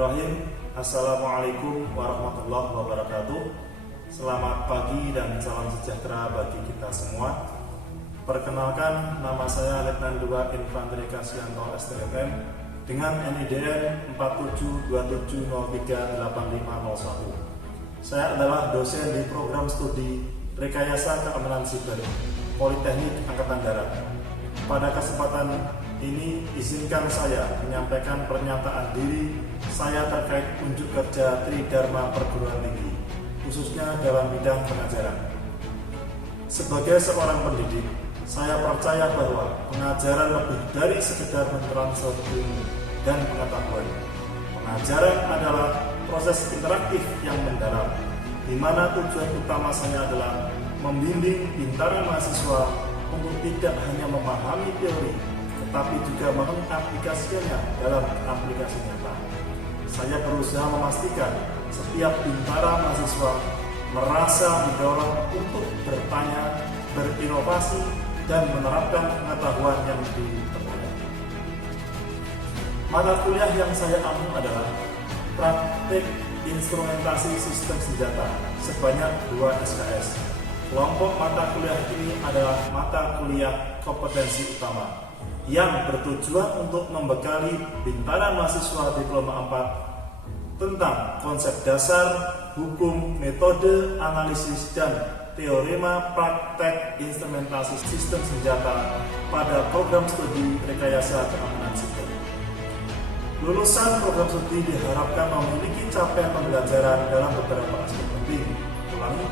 Bismillahirrahmanirrahim. Assalamualaikum warahmatullahi wabarakatuh. Selamat pagi dan salam sejahtera bagi kita semua. Perkenalkan, nama saya Letnan 2 Infanteri Kasyanto STMM dengan NIDN 4727038501. Saya adalah dosen di program studi Rekayasa Keamanan Siber Politeknik Angkatan Darat. Pada kesempatan ini izinkan saya menyampaikan pernyataan diri saya terkait unjuk kerja Tridharma Perguruan Tinggi, khususnya dalam bidang pengajaran. Sebagai seorang pendidik, saya percaya bahwa pengajaran lebih dari sekedar mentransfer ilmu dan pengetahuan. Pengajaran adalah proses interaktif yang mendalam, di mana tujuan utama saya adalah membimbing pintaran mahasiswa untuk tidak hanya memahami teori, tetapi juga mengaplikasikannya dalam aplikasi nyata. Saya berusaha memastikan setiap bintara mahasiswa merasa didorong untuk bertanya, berinovasi, dan menerapkan pengetahuan yang diperoleh. Mata kuliah yang saya ambil adalah praktik instrumentasi sistem senjata sebanyak 2 SKS. Kelompok mata kuliah ini adalah mata kuliah kompetensi utama yang bertujuan untuk membekali bintara mahasiswa diploma 4 tentang konsep dasar, hukum, metode, analisis, dan teorema praktek instrumentasi sistem senjata pada program studi Rekayasa Keamanan Siber. Lulusan program studi diharapkan memiliki capaian pembelajaran dalam beberapa aspek penting.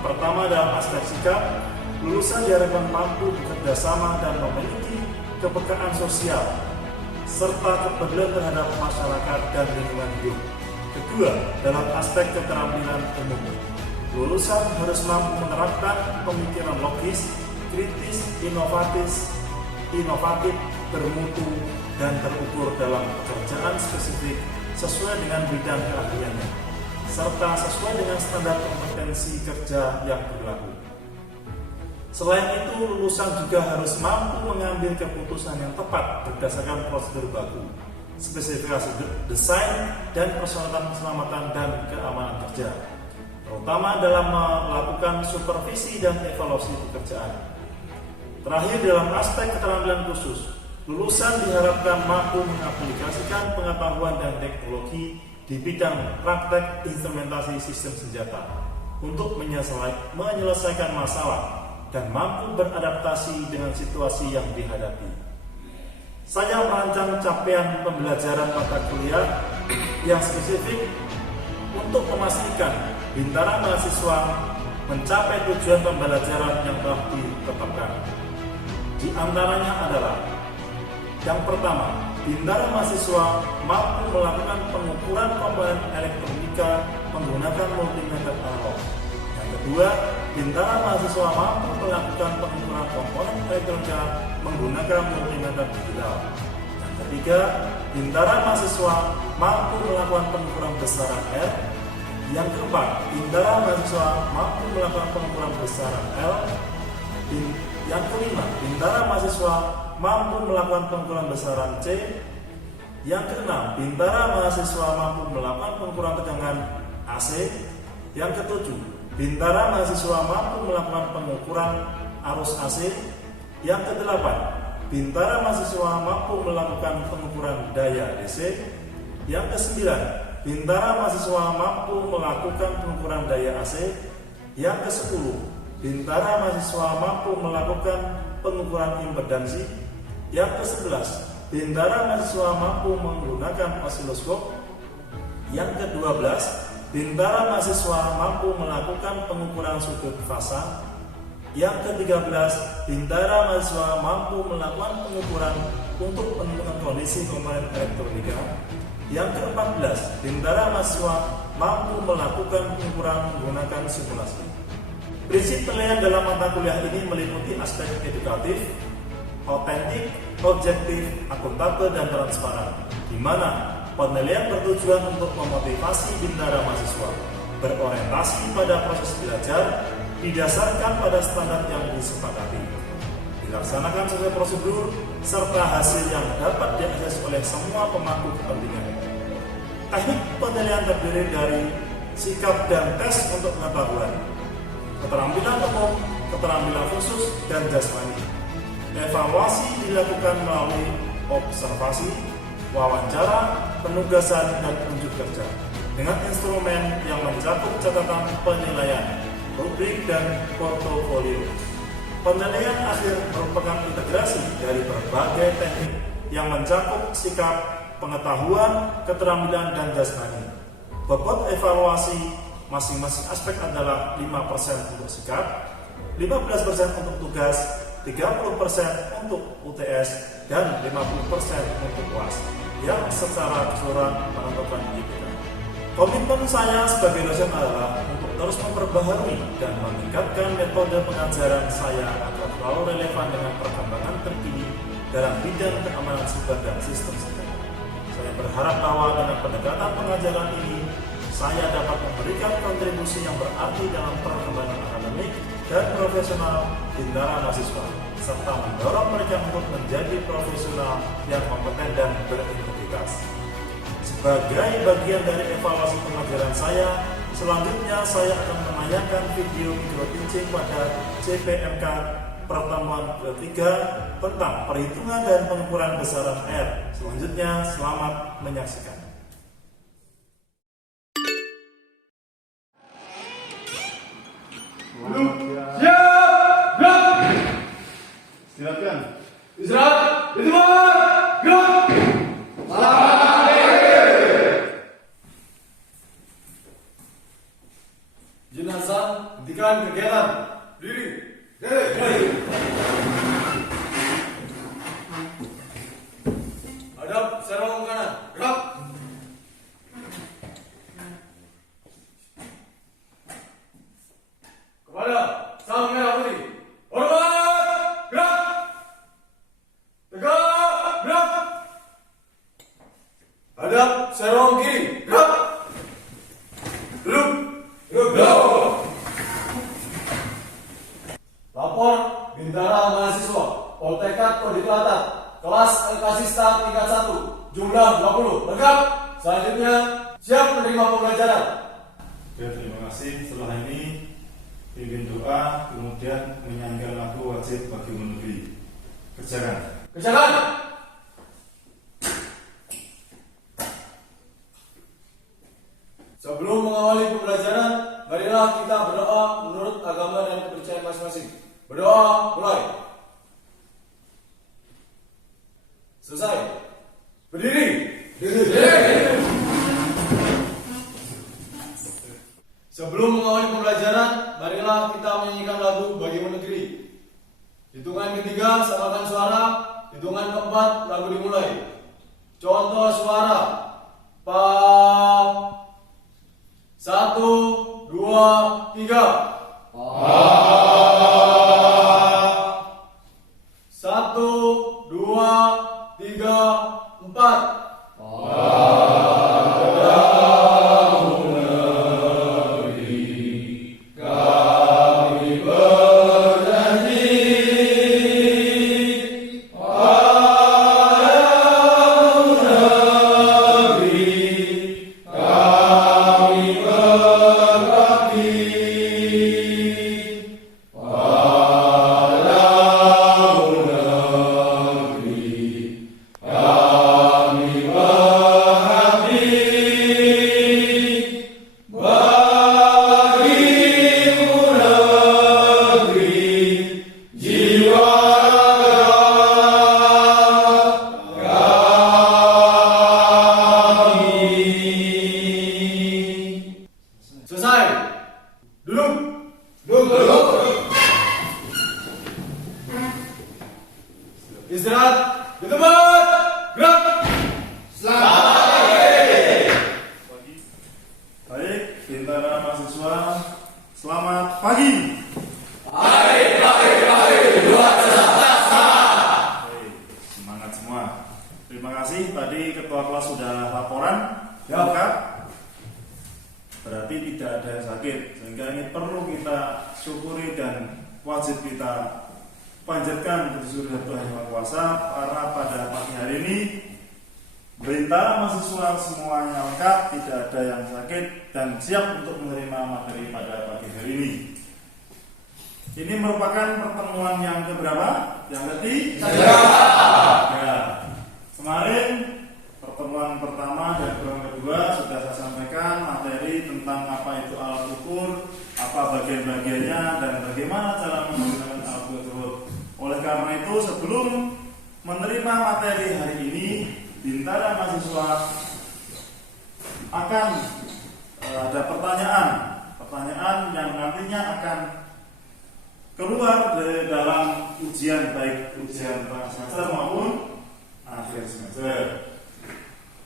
Pertama, dalam aspek sikap, lulusan diharapkan mampu bekerja sama dan memiliki kepekaan sosial serta kepedulian terhadap masyarakat dan lingkungan hidup. Kedua, dalam aspek keterampilan umum, lulusan harus mampu menerapkan pemikiran logis, kritis, inovatif, bermutu, dan terukur dalam pekerjaan spesifik sesuai dengan bidang keahliannya, serta sesuai dengan standar kompetensi kerja yang berlaku. Selain itu, lulusan juga harus mampu mengambil keputusan yang tepat berdasarkan prosedur baku, spesifikasi desain, dan persyaratan keselamatan dan keamanan kerja, terutama dalam melakukan supervisi dan evaluasi pekerjaan. Terakhir, dalam aspek keterampilan khusus, lulusan diharapkan mampu mengaplikasikan pengetahuan dan teknologi di bidang praktek instrumentasi sistem senjata untuk menyelesaikan masalah dan mampu beradaptasi dengan situasi yang dihadapi. Saya merancang capaian pembelajaran mata kuliah yang spesifik untuk memastikan bintara mahasiswa mencapai tujuan pembelajaran yang telah ditetapkan. Di antaranya adalah: yang pertama, bintara mahasiswa mampu melakukan pengukuran komponen elektronika menggunakan multimeter analog. Yang kedua, bintara mahasiswa mampu melakukan pengukuran komponen elektronika menggunakan multimeter digital. Yang ketiga, bintara mahasiswa mampu melakukan pengukuran besaran R. Yang keempat, bintara mahasiswa mampu melakukan pengukuran besaran L. Yang kelima, bintara mahasiswa mampu melakukan pengukuran besaran C. Yang keenam, bintara mahasiswa mampu melakukan pengukuran tegangan AC. Yang ketujuh, bintara mahasiswa mampu melakukan pengukuran arus AC. Yang kedelapan, bintara mahasiswa mampu melakukan pengukuran daya DC. Yang kesembilan, bintara mahasiswa mampu melakukan pengukuran daya AC. Yang kesepuluh, bintara mahasiswa mampu melakukan pengukuran impedansi. Yang ke-11, bintara mahasiswa mampu menggunakan osiloskop. Yang ke-12, bintara mahasiswa mampu melakukan pengukuran sudut fasa. Yang ke-13, bintara mahasiswa mampu melakukan pengukuran untuk menentukan kondisi komponen elektronika. Yang ke-14, bintara mahasiswa mampu melakukan pengukuran menggunakan simulasi. Prinsip penilaian dalam mata kuliah ini meliputi aspek edukatif, otentik, objektif, akuntabel, dan transparan, di mana penilaian bertujuan untuk memotivasi bintara mahasiswa berorientasi pada proses belajar didasarkan pada standar yang disepakati, dilaksanakan sesuai prosedur, serta hasil yang dapat diakses oleh semua pemangku kepentingan. Teknik penilaian terdiri dari sikap dan tes untuk pengetahuan, keterampilan umum, keterampilan khusus, dan jasmani. Evaluasi dilakukan melalui observasi, wawancara, penugasan, dan unjuk kerja dengan instrumen yang mencakup catatan penilaian, rubrik, dan portofolio. Penilaian akhir merupakan integrasi dari berbagai teknik yang mencakup sikap, pengetahuan, keterampilan, dan jasmani. Bobot evaluasi masing-masing aspek adalah 5% untuk sikap, 15% untuk tugas, 30% untuk UTS, dan 50% untuk UAS yang secara keseluruhan menentukan IPK. Komitmen saya sebagai dosen adalah untuk terus memperbaharui dan meningkatkan metode pengajaran saya agar selalu relevan dengan perkembangan terkini dalam bidang keamanan siber dan sistem senjata. Saya berharap bahwa dengan pendekatan pengajaran ini, saya dapat memberikan kontribusi yang berarti dalam perkembangan akademik dan profesional bintara mahasiswa, serta mendorong mereka untuk menjadi profesional yang kompeten dan berintegritas. Sebagai bagian dari evaluasi pengajaran saya, selanjutnya saya akan menayangkan video micro teaching pada CPMK pertemuan ketiga tentang perhitungan dan pengukuran besaran R. Selanjutnya, selamat menyaksikan. Silakan. Istirahat, di tempat, gerak. Jenazah, hentikan kegiatan. Diri. Hadap serong kanan, gerak. Kepala, sang merah putih. Hormat, gerak. Tegak, gerak. Hadap serong kiri, gerak. Duduk. Lapor Bintara Mahasiswa Poltekad Kodi Teladan kelas Alkasista tingkat 1 jumlah 20 lengkap. Selanjutnya siap menerima pembelajaran. Oke, terima kasih. Setelah ini pimpin doa, kemudian menyanyikan lagu wajib bagi negeri. Kerjakan. Sebelum mengawali pembelajaran, marilah kita berdoa menurut agama dan kepercayaan masing-masing. Berdoa, mulai. Selesai. Berdiri. Sebelum mengawali pembelajaran, marilah kita menyanyikan lagu Bagi Negeri. Hitungan ketiga, samakan suara. Hitungan keempat, lagu dimulai. Contoh suara. Pa. 1, 2, 3. 1, 2, 3, 4. Istirahat di tempat. Gerak. Baik, Bintara mahasiswa, selamat pagi. Semangat semua. Terima kasih. Tadi ketua kelas sudah laporan lengkap. Berarti tidak ada yang sakit, sehingga ini perlu kita syukuri dan wajib kita panjatkan kepada Tuhan Yang Maha Kuasa, karena pada pagi hari ini Berita mahasiswa semuanya lengkap, tidak ada yang sakit dan siap untuk menerima materi pada pagi hari ini. Ini merupakan pertemuan yang keberapa? Yang ketiga. Ya. Kemarin pertemuan pertama dan pertemuan kedua sudah saya sampaikan materi tentang apa itu alat ukur, apa bagian-bagiannya dan bagaimana cara menggunakan alat ukur tersebut. Oleh karena itu sebelum menerima materi hari ini, Bintara mahasiswa akan ada pertanyaan yang nantinya akan keluar dari dalam ujian, baik ujian tengah semester maupun akhir semester.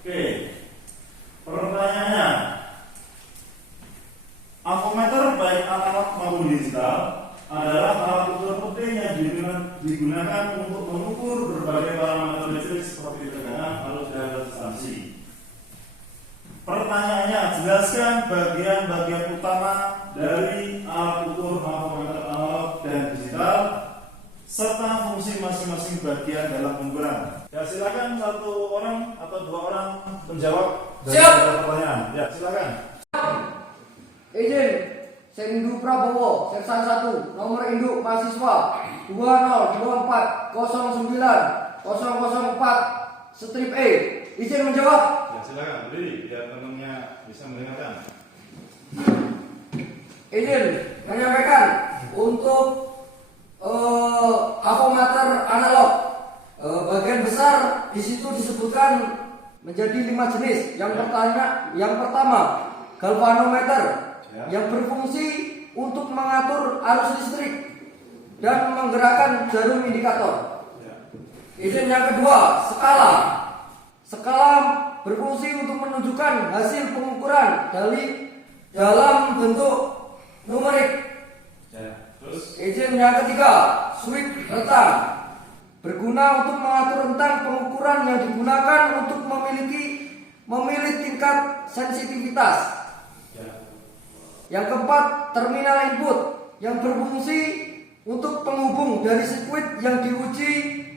Oke, pertanyaannya, avometer baik analog maupun digital adalah alat ukur penting yang digunakan untuk mengukur berbagai parameter listrik seperti tegangan, arus, dan resistansi. Pertanyaannya, jelaskan bagian-bagian utama dari alat ukur avometer analog dan digital serta fungsi masing-masing bagian dalam pengukuran. Ya, silakan satu orang atau dua orang menjawab dari pertanyaan. Ya, silakan. Izin, Sendu Prabowo, Sersan 1, nomor induk mahasiswa 202409004 strip E. Izin menjawab. Ya, silakan berdiri biar temannya bisa mendengarkan. Izin menyampaikan untuk avometer analog. Bagian besar di situ disebutkan menjadi 5 jenis. Yang pertama, galvanometer. Ya. Yang berfungsi untuk mengatur arus listrik dan menggerakkan jarum indikator. Ya. Izin yang kedua, skala. Skala berfungsi untuk menunjukkan hasil pengukuran dalam bentuk numerik. Ya. Terus? Izin yang ketiga, switch rentang. Berguna untuk mengatur rentang pengukuran yang digunakan untuk memilih tingkat sensitivitas. Yang keempat, terminal input yang berfungsi untuk penghubung dari sirkuit yang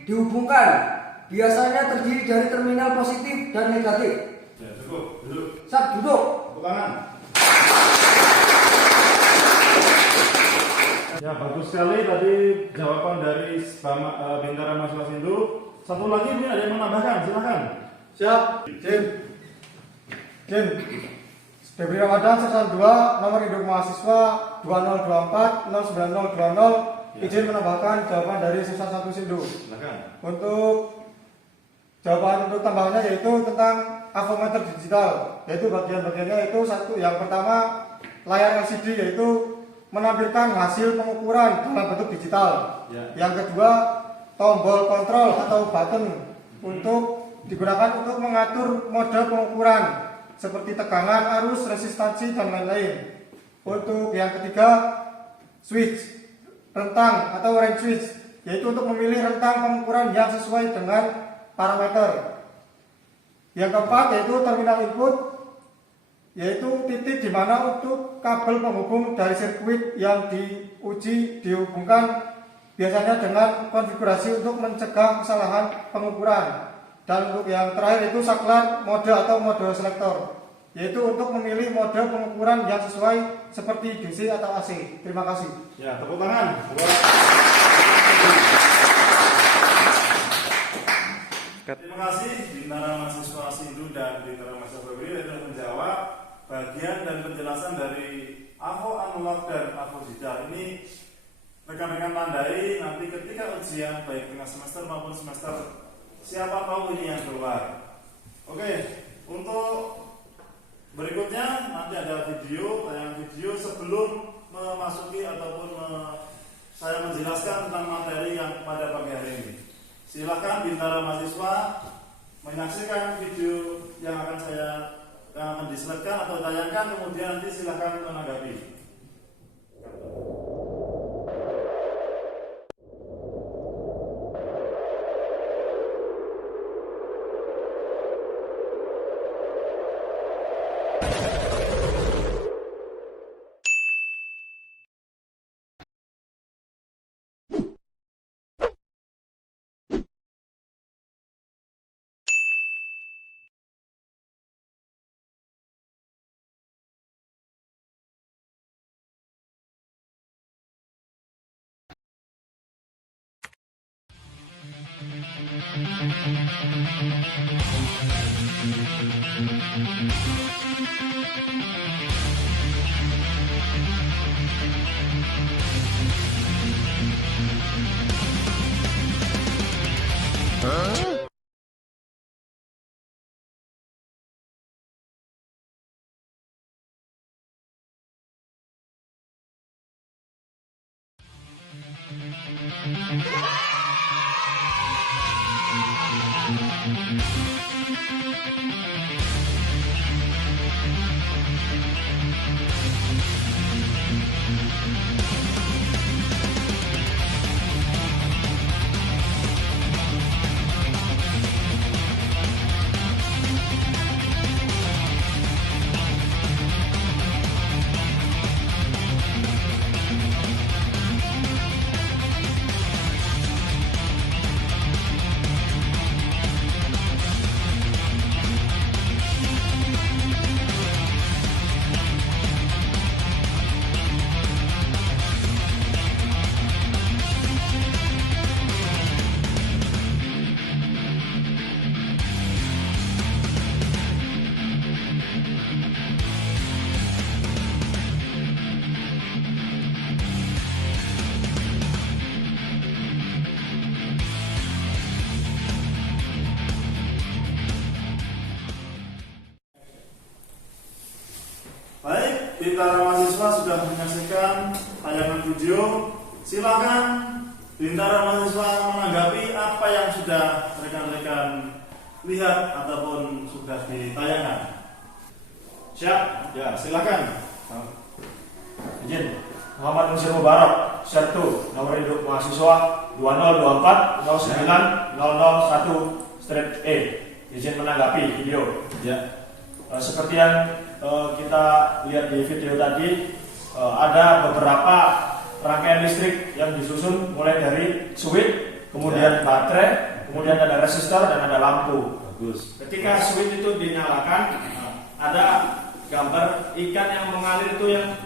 dihubungkan. Biasanya terdiri dari terminal positif dan negatif. Ya, cukup. Duduk. Siap, duduk. Tepuk tangan. Ya, bagus sekali tadi jawaban dari Bintara Mahasiswa Sindu. Satu lagi ini ada yang menambahkan, silakan. Siap. Jin. Febri Ramadan, Sersan 2, nomor induk mahasiswa 2024-09020. Izin menambahkan jawaban dari Sersan 1 Sindu. Silakan. Untuk jawaban untuk tambahannya yaitu tentang avometer digital, yaitu bagian-bagiannya itu satu, yang pertama layar LCD yaitu menampilkan hasil pengukuran dalam bentuk digital. Ya. Yang kedua, tombol kontrol atau button untuk digunakan untuk mengatur mode pengukuran seperti tegangan, arus, resistansi, dan lain-lain. Untuk yang ketiga, switch rentang atau range switch, yaitu untuk memilih rentang pengukuran yang sesuai dengan parameter. Yang keempat yaitu terminal input, yaitu titik di mana untuk kabel penghubung dari sirkuit yang dihubungkan biasanya dengan konfigurasi untuk mencegah kesalahan pengukuran. Dan untuk yang terakhir itu saklar mode atau mode selektor, yaitu untuk memilih mode pengukuran yang sesuai seperti DC atau AC. Terima kasih. Ya, tepuk tangan. Terima kasih Bintara Mahasiswa Sindu dan Bintara Mahasiswa Febri telah menjawab bagian dan penjelasan dari AVO analog dan AVO digital. Ini rekan-rekan tandai nanti ketika ujian baik tengah semester maupun semester, siapa tahu ini yang keluar. Oke, untuk berikutnya nanti ada tayangan video sebelum memasuki ataupun saya menjelaskan tentang materi yang pada pagi hari ini. Silakan Bintara mahasiswa menyaksikan video yang akan diselipkan atau tayangkan, kemudian nanti silakan menanggapi. Baik, Bintara mahasiswa sudah menyaksikan tayangan video. Silakan Bintara mahasiswa menanggapi apa yang sudah rekan-rekan lihat ataupun sudah ditayangkan. Siap? Ya, silakan. Izin. Muhammad Nusir Mubarak, Sertu, nomor induk mahasiswa 2024-09-001-E. Izin menanggapi video. Ya. Seperti yang kita lihat di video tadi, ada beberapa rangkaian listrik yang disusun mulai dari switch, kemudian baterai, kemudian ada resistor dan ada lampu. Bagus. Ketika switch itu dinyalakan, ada gambar ikan yang mengalir itu yang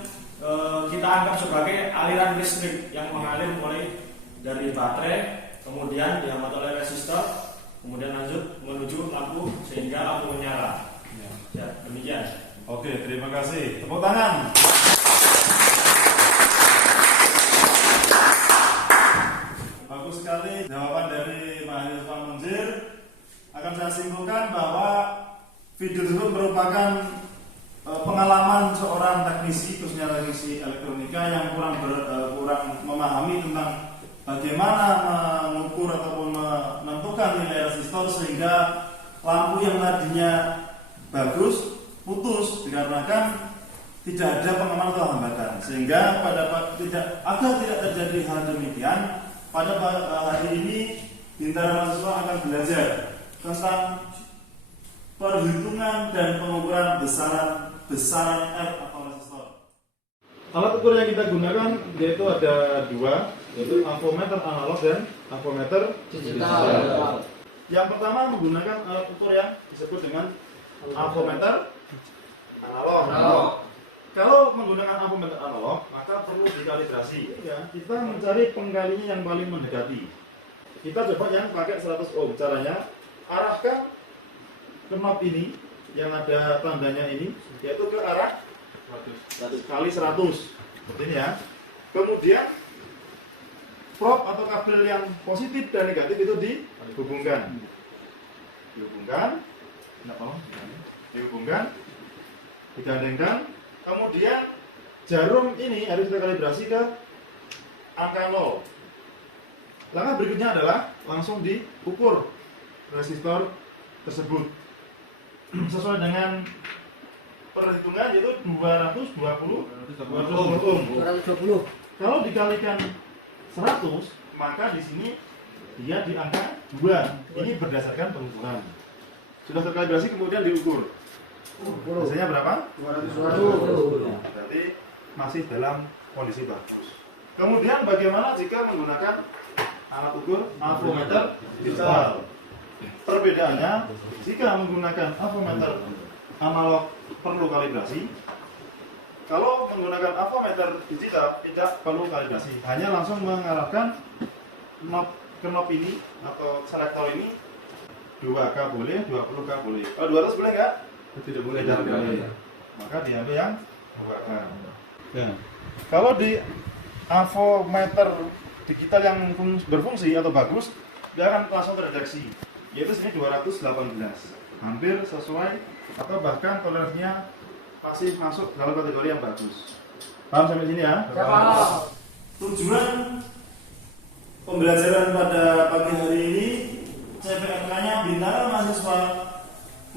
kita anggap sebagai aliran listrik yang mengalir mulai dari baterai, kemudian dihambat oleh resistor, kemudian lanjut menuju lampu sehingga lampu menyala. Ya, demikian. Oke, terima kasih. Tepuk tangan. Bagus sekali jawaban dari mahasiswa Munzir. Akan saya simpulkan bahwa video tersebut merupakan pengalaman seorang teknisi, khususnya teknisi elektronika yang kurang memahami tentang bagaimana mengukur ataupun menentukan nilai resistor sehingga lampu yang tadinya bagus putus dikarenakan tidak ada pengaman atau hambatan, sehingga agar tidak terjadi hal demikian, pada hari ini Bintara mahasiswa akan belajar tentang perhitungan dan pengukuran besaran R atau resistor. Alat ukur yang kita gunakan yaitu ada dua, yaitu amfometer analog dan amfometer digital. Yang pertama menggunakan alat ukur yang disebut dengan amfometer analog. Kalau menggunakan amfometer analog, maka perlu dikalibrasi. Ya, kita mencari pengkalinya yang paling mendekati. Kita coba yang pakai 100 ohm. Caranya, arahkan ke knob ini yang ada tandanya ini, yaitu ke arah 100 kali 100. Seperti ini ya. Kemudian probe atau kabel yang positif dan negatif itu dihubungkan. Dihubungkan, digandengkan. Kemudian jarum ini harus kita kalibrasi ke angka 0. Langkah berikutnya adalah langsung diukur resistor tersebut sesuai dengan perhitungan, yaitu 220 ohm. Kalau dikalikan 100, maka di sini dia di angka 2. Ini berdasarkan pengukuran. Sudah terkalibrasi kemudian diukur. Hasilnya berapa? 220. Berarti masih dalam kondisi bagus. Kemudian bagaimana jika menggunakan alat ukur amfometer digital? Perbedaannya, jika menggunakan amfometer analog perlu kalibrasi. Kalau menggunakan amfometer digital tidak perlu kalibrasi, hanya langsung mengarahkan knob knob ini atau selektor ini 2K boleh, 20K boleh. Oh, 200 boleh nggak? Tidak boleh. Tidak boleh. Maka diambil yang 2K. Ya. Kalau di avometer digital yang berfungsi atau bagus, dia akan langsung terdeteksi, yaitu sini 218, hampir sesuai atau bahkan toleransinya pasti masuk dalam kategori yang bagus. Paham sampai sini ya? Paham. Tujuan pembelajaran pada pagi hari ini, CPNK-nya Bintara mahasiswa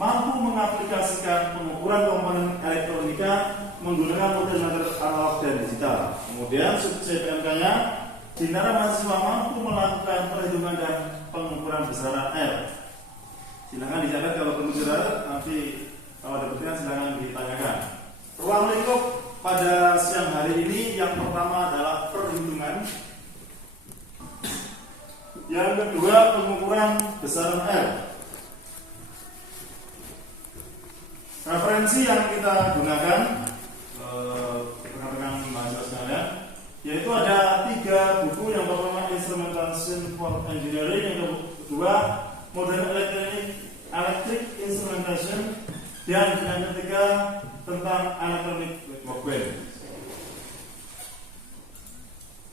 mampu mengaplikasikan pengukuran komponen elektronika menggunakan multimeter analog dan digital. Kemudian CPNK-nya Bintara mahasiswa mampu melakukan perhitungan dan pengukuran besaran R. Silakan dicatat kalau perlu dicatat, nanti kalau ada pertanyaan silakan ditanyakan. Ruang lingkup pada siang hari ini yang pertama adalah perhitungan, yang kedua pengukuran besaran R. Referensi yang kita gunakan rekan-rekan mahasiswa sekalian, yaitu ada 3 buku. Yang pertama Instrumentation for Engineering, yang kedua Modern Electric Instrumentation, dan yang ketiga tentang Electronic Workbench.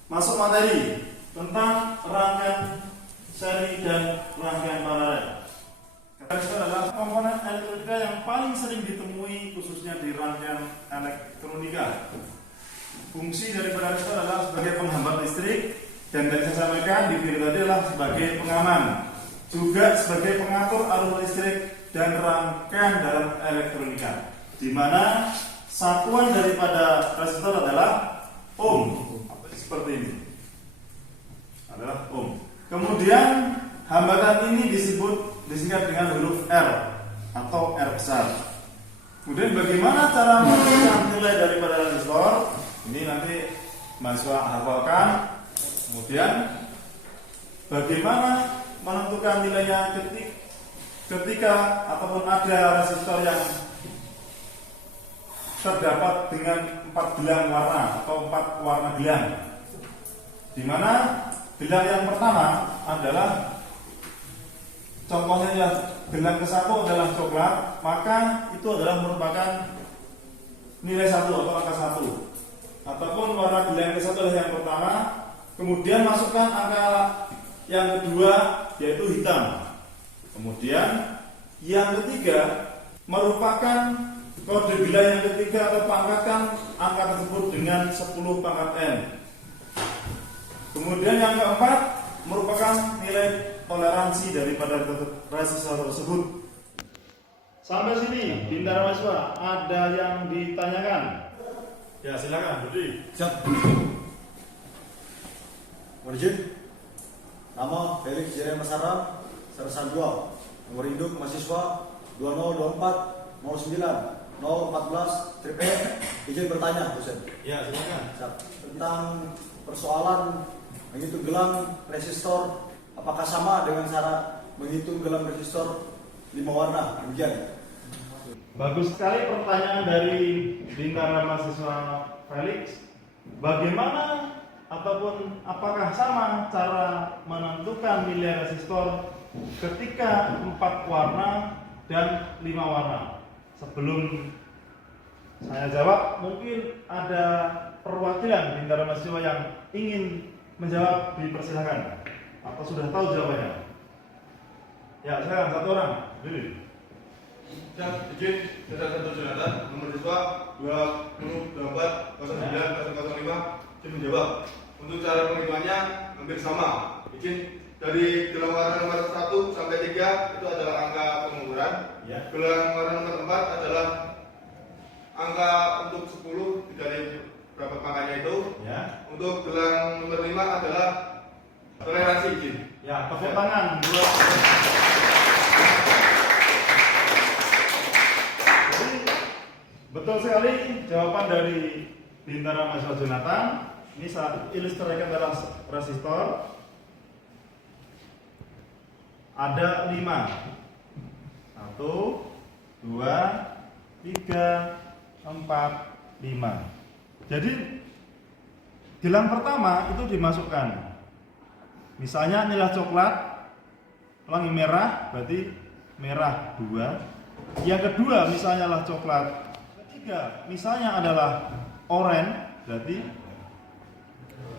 Masuk materi tentang rangkaian seri dan rangkaian paralel. Itu adalah komponen elektronika yang paling sering ditemui khususnya di rangkaian elektronika. Fungsi daripada itu adalah sebagai penghambat listrik, dan tadi saya sampaikan di video tadi adalah sebagai pengaman, juga sebagai pengatur arus listrik dan rangkaian dalam elektronika, di mana satuan daripada resistor adalah ohm, seperti ini adalah ohm. Kemudian hambatan ini disingkat dengan huruf R atau R besar. Kemudian bagaimana cara menentukan nilai daripada resistor? Ini nanti mahasiswa hafalkan. Kemudian bagaimana menentukan nilainya ketika ataupun ada resistor yang terdapat dengan 4 gelang warna atau 4 warna gelang, di mana gelang yang pertama adalah contohnya ya, gelang ke-1 adalah coklat, maka itu adalah merupakan nilai 1 atau angka 1. Ataupun warna gelang ke-1 adalah yang pertama, kemudian masukkan angka yang kedua yaitu hitam. Kemudian yang ketiga merupakan kode gelang yang ketiga atau pangkatkan angka tersebut dengan 10 pangkat N. Kemudian yang keempat merupakan nilai toleransi daripada resistor tersebut. Sampai sini Bintara mahasiswa ada yang ditanyakan? Ya silakan Budi. Siap. Mohon izin. Nama Felix Jeremy Sarah, Sersan 2. Nomor induk mahasiswa 2024 09 014 tripe. Izin bertanya, dosen. Ya silakan. Siap. Tentang persoalan menghitung gelang resistor, apakah sama dengan syarat menghitung gelang resistor 5 warna? Demikian. Bagus sekali pertanyaan dari Bintara mahasiswa Felix. Bagaimana ataupun apakah sama cara menentukan nilai resistor ketika 4 warna dan 5 warna? Sebelum saya jawab, mungkin ada perwakilan Bintara mahasiswa yang ingin menjawab, dipersilakan. Atau sudah tahu jawabannya? Ya, silakan satu orang. Dulu. Siap, izin Saudara Santo Jonathan, nomor siswa 2024-09-005, izin menjawab. Untuk cara penghitungannya hampir sama. Izin dari gelang warna nomor 1 sampai 3 itu adalah angka pengukuran. Ya. Gelang warna nomor 4 adalah angka untuk 10 dari berapa pangkatnya itu. Ya. Untuk gelang nomor 5 adalah toleransi, izin. Ya, tepuk tangan. Betul sekali jawaban dari Bintara mahasiswa Jonathan. Ini saya ilustrasikan dalam resistor. Ada 5. 1, 2, 3, 4, 5. Jadi gelang pertama itu dimasukkan. Misalnya inilah coklat, ulangi merah, berarti merah 2. Yang kedua misalnya adalah coklat. Ketiga misalnya adalah oranye, berarti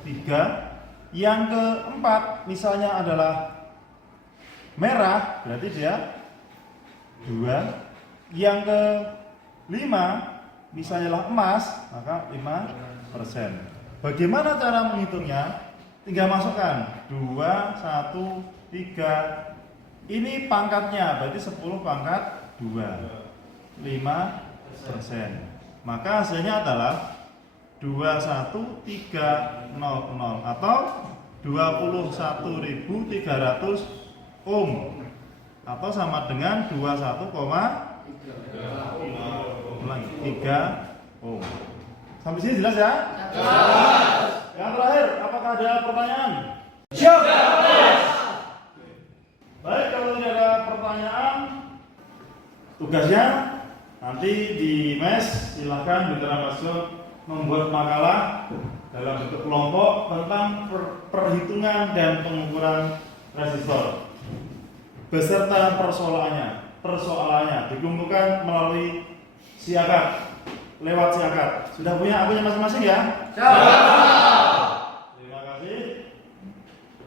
3. Yang keempat misalnya adalah merah, berarti dia 2. Yang kelima misalnya adalah emas, maka 5%. Bagaimana cara menghitungnya? Tinggal masukkan 2, 1, 3. Ini pangkatnya, berarti 10 pangkat 2, 5%. Maka hasilnya adalah 21300 atau 21.300 ohm, atau sama dengan 21,3 ohm. Sampai sini jelas ya? Jelas. Yang terakhir, apakah ada pertanyaan? Siap. Baik, kalau tidak ada pertanyaan, tugasnya nanti di mes silahkan mitra mahasiswa membuat makalah dalam bentuk kelompok tentang perhitungan dan pengukuran resistor beserta persoalannya dikumpulkan melalui siakat, lewat siakat. Sudah punya akunnya masing-masing ya? Terima kasih.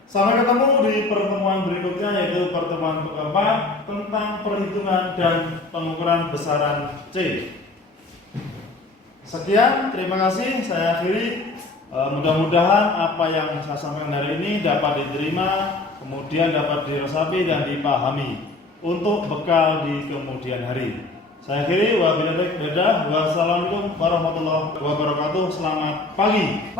Sampai ketemu di pertemuan berikutnya, yaitu pertemuan keempat tentang perhitungan dan pengukuran besaran C. Sekian, terima kasih. Saya akhiri. Mudah-mudahan apa yang saya sampaikan hari ini dapat diterima, kemudian dapat diresapi dan dipahami untuk bekal di kemudian hari. Saya akhiri. Wabillahi taufiq. Wassalamualaikum warahmatullahi wabarakatuh. Selamat pagi.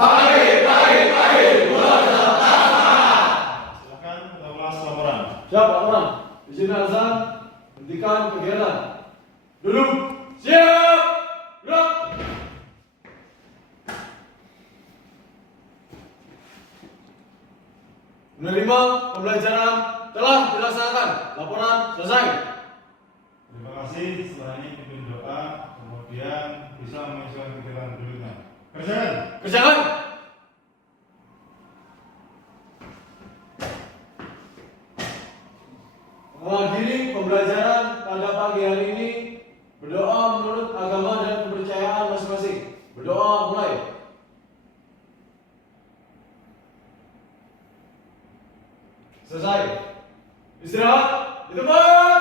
Silakan kita ulas laporan. Siap, laporan. Izin azan, hentikan kegiatan. Duduk. Siap. Gerak. Menerima pembelajaran telah dilaksanakan. Laporan selesai. Terima kasih. Setelah ini pimpin doa, kemudian bisa menyesuaikan kegiatan berikutnya. Kerjakan. Kerjakan. Mengakhiri pembelajaran pada pagi hari ini, berdoa menurut agama dan kepercayaan masing-masing. Berdoa mulai. Selesai. Istirahat di tempat.